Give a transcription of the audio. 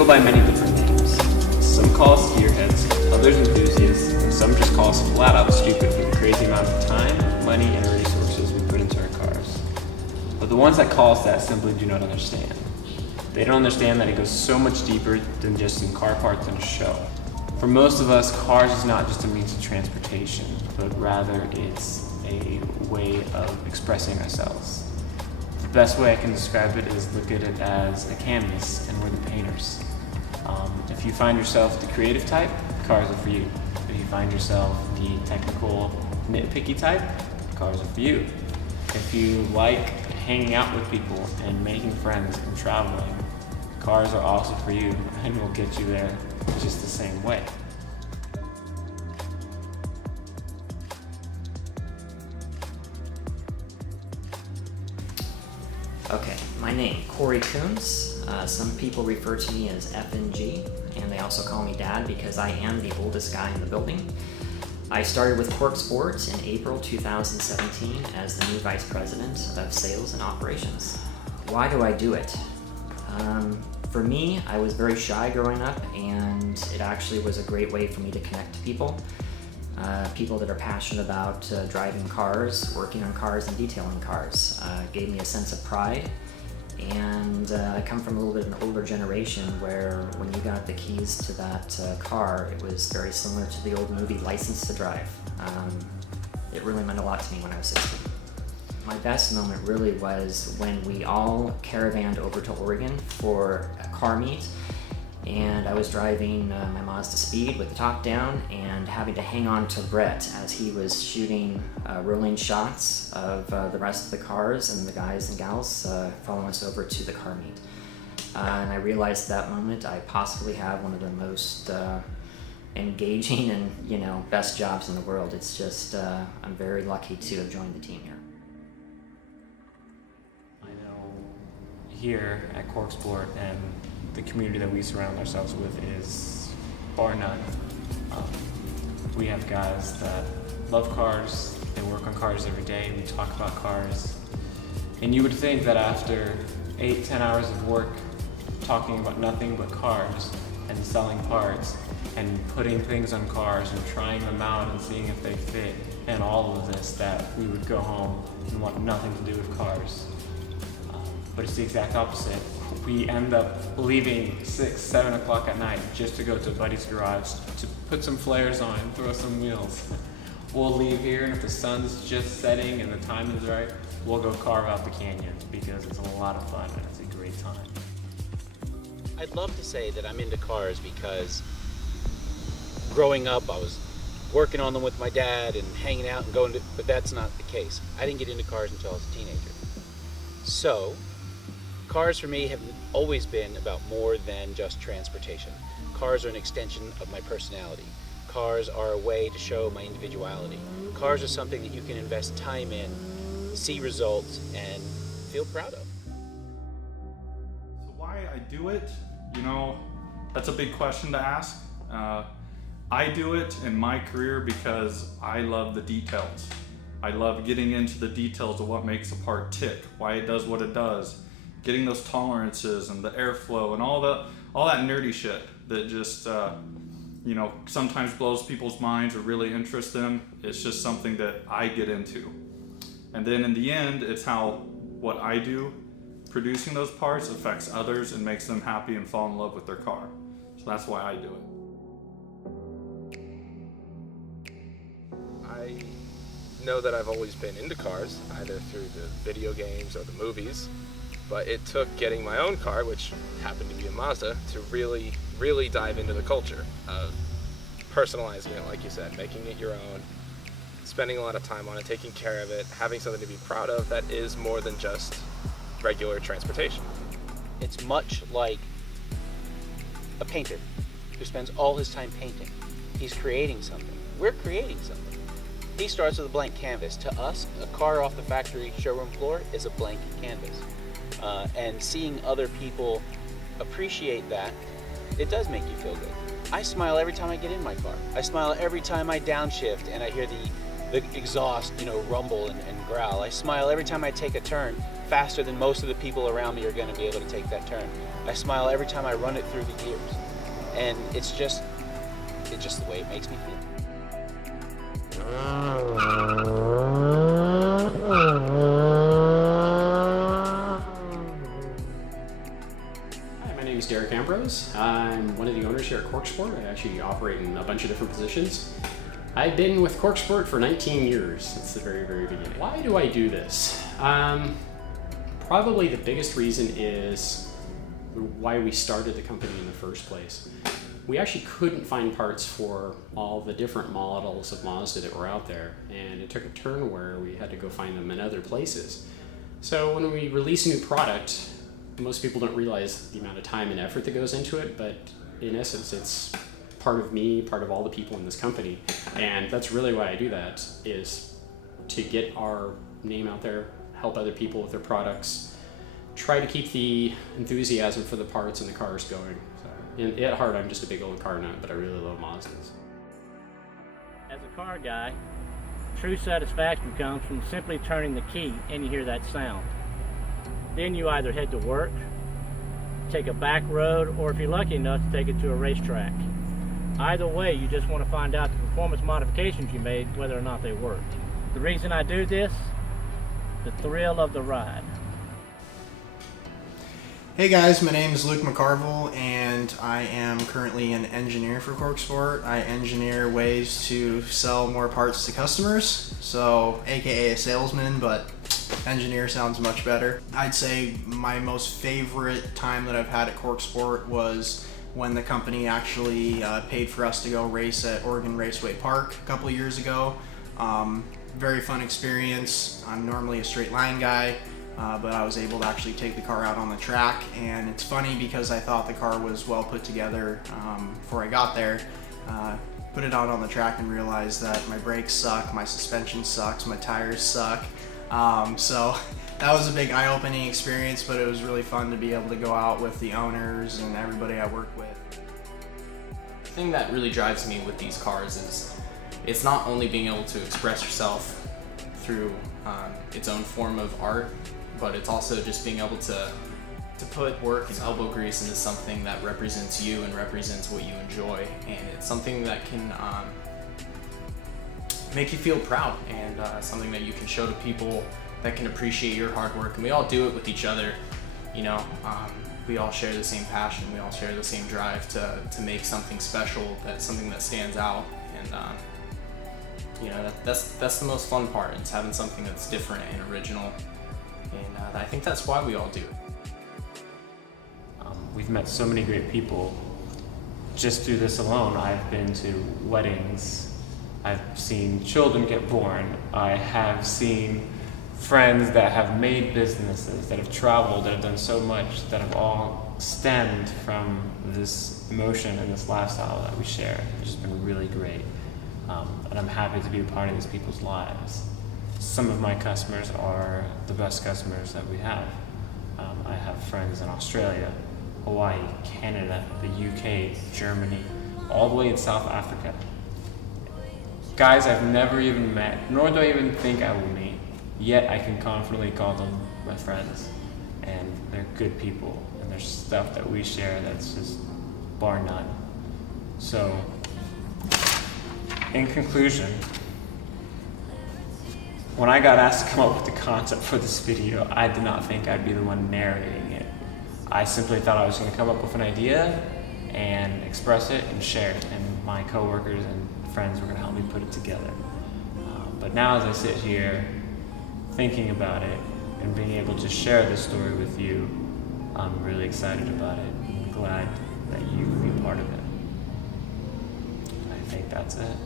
go by many different names. Some call us gearheads, others enthusiasts, and some just call us flat out stupid for the crazy amount of time, money, and resources we put into our cars. But the ones that call us that simply do not understand. They don't understand that it goes so much deeper than just some car parts and a show. For most of us, cars is not just a means of transportation, but rather it's a way of expressing ourselves. The best way I can describe it is look at it as a canvas, and we're the painters. If you find yourself the creative type, cars are for you. If you find yourself the technical, nitpicky type, cars are for you. If you like hanging out with people and making friends and traveling, cars are also for you, and will get you there just the same way. Okay, my name, Cory. Some people refer to me as FNG, and they also call me Dad because I am the oldest guy in the building. I started with CorkSport in April 2017 as the new Vice President of Sales and Operations. Why do I do it? For me, I was very shy growing up, and it actually was a great way for me to connect to people. People that are passionate about driving cars, working on cars, and detailing cars. Gave me a sense of pride. And I come from a little bit of an older generation where when you got the keys to that car, it was very similar to the old movie License to Drive. It really meant a lot to me when I was 16. My best moment really was when we all caravanned over to Oregon for a car meet, and I was driving my Mazdaspeed with the top down and having to hang on to Brett as he was shooting rolling shots of the rest of the cars and the guys and gals following us over to the car meet. And I realized at that moment I possibly have one of the most engaging and best jobs in the world. It's just I'm very lucky to have joined the team here. I know here at CorkSport and the community that we surround ourselves with is bar none. We have guys that love cars, they work on cars every day, we talk about cars. And you would think that after 8-10 hours of work talking about nothing but cars and selling parts and putting things on cars and trying them out and seeing if they fit and all of this, that we would go home and want nothing to do with cars. But it's the exact opposite. We end up leaving 6-7 o'clock at night just to go to a buddy's garage to put some flares on and throw some wheels. We'll leave here, and if the sun's just setting and the time is right, we'll go carve out the canyon because it's a lot of fun and it's a great time. I'd love to say that I'm into cars because growing up I was working on them with my dad and hanging out and going to, but that's not the case. I didn't get into cars until I was a teenager. So, cars for me have always been about more than just transportation. Cars are an extension of my personality. Cars are a way to show my individuality. Cars are something that you can invest time in, see results, and feel proud of. So why I do it, that's a big question to ask. I do it in my career because I love the details. I love getting into the details of what makes a part tick, why it does what it does, getting those tolerances and the airflow and all that nerdy shit that just sometimes blows people's minds or really interests them. It's just something that I get into. And then in the end, it's how what I do, producing those parts, affects others and makes them happy and fall in love with their car. So that's why I do it. I know that I've always been into cars, either through the video games or the movies, but it took getting my own car, which happened to be a Mazda, to really, really dive into the culture of personalizing it, like you said, making it your own, spending a lot of time on it, taking care of it, having something to be proud of that is more than just regular transportation. It's much like a painter who spends all his time painting. He's creating something. We're creating something. He starts with a blank canvas. To us, a car off the factory showroom floor is a blank canvas. And seeing other people appreciate that, it does make you feel good. I smile every time I get in my car. I smile every time I downshift and I hear the the exhaust, rumble and growl. I smile every time I take a turn faster than most of the people around me are going to be able to take that turn. I smile every time I run it through the gears. And it's just the way it makes me feel. Hi, my name is Derek Ambrose. I'm one of the owners here at CorkSport. I actually operate in a bunch of different positions. I've been with CorkSport for 19 years, since the very, very beginning. Why do I do this? Probably the biggest reason is why we started the company in the first place. We actually couldn't find parts for all the different models of Mazda that were out there, and it took a turn where we had to go find them in other places. So when we release a new product, most people don't realize the amount of time and effort that goes into it, but in essence it's part of me, part of all the people in this company, and that's really why I do that, is to get our name out there, help other people with their products, try to keep the enthusiasm for the parts and the cars going. So, at heart, I'm just a big old car nut, but I really love Mazdas. As a car guy, true satisfaction comes from simply turning the key and you hear that sound. Then you either head to work, take a back road, or if you're lucky enough to take it to a racetrack. Either way, you just want to find out the performance modifications you made, whether or not they worked. The reason I do this, the thrill of the ride. Hey guys, my name is Luke McCarville and I am currently an engineer for CorkSport. I engineer ways to sell more parts to customers, so aka a salesman, but engineer sounds much better. I'd say my most favorite time that I've had at CorkSport was when the company actually paid for us to go race at Oregon Raceway Park a couple of years ago. Very fun experience. I'm normally a straight line guy. But I was able to actually take the car out on the track, and it's funny because I thought the car was well put together before I got there. Put it out on the track and realized that my brakes suck, my suspension sucks, my tires suck. So that was a big eye-opening experience, but it was really fun to be able to go out with the owners and everybody I work with. The thing that really drives me with these cars is it's not only being able to express yourself through its own form of art, but it's also just being able to put work and elbow grease into something that represents you and represents what you enjoy, and it's something that can make you feel proud, and something that you can show to people that can appreciate your hard work. And we all do it with each other, we all share the same passion, we all share the same drive to make something special, that's something that stands out, and that's the most fun part. It's having something that's different and original, and I think that's why we all do it. We've met so many great people. Just through this alone, I've been to weddings, I've seen children get born, I have seen friends that have made businesses, that have traveled, that have done so much, that have all stemmed from this emotion and this lifestyle that we share. It's just been really great. And I'm happy to be a part of these people's lives. Some of my customers are the best customers that we have. I have friends in Australia, Hawaii, Canada, the UK, Germany, all the way in South Africa. Guys I've never even met, nor do I even think I will meet, yet I can confidently call them my friends. And they're good people, and there's stuff that we share that's just bar none. So, in conclusion, when I got asked to come up with the concept for this video, I did not think I'd be the one narrating it. I simply thought I was going to come up with an idea and express it and share it, and my coworkers and friends were going to help me put it together. But now as I sit here thinking about it and being able to share this story with you, I'm really excited about it. I'm glad that you can be a part of it. I think that's it.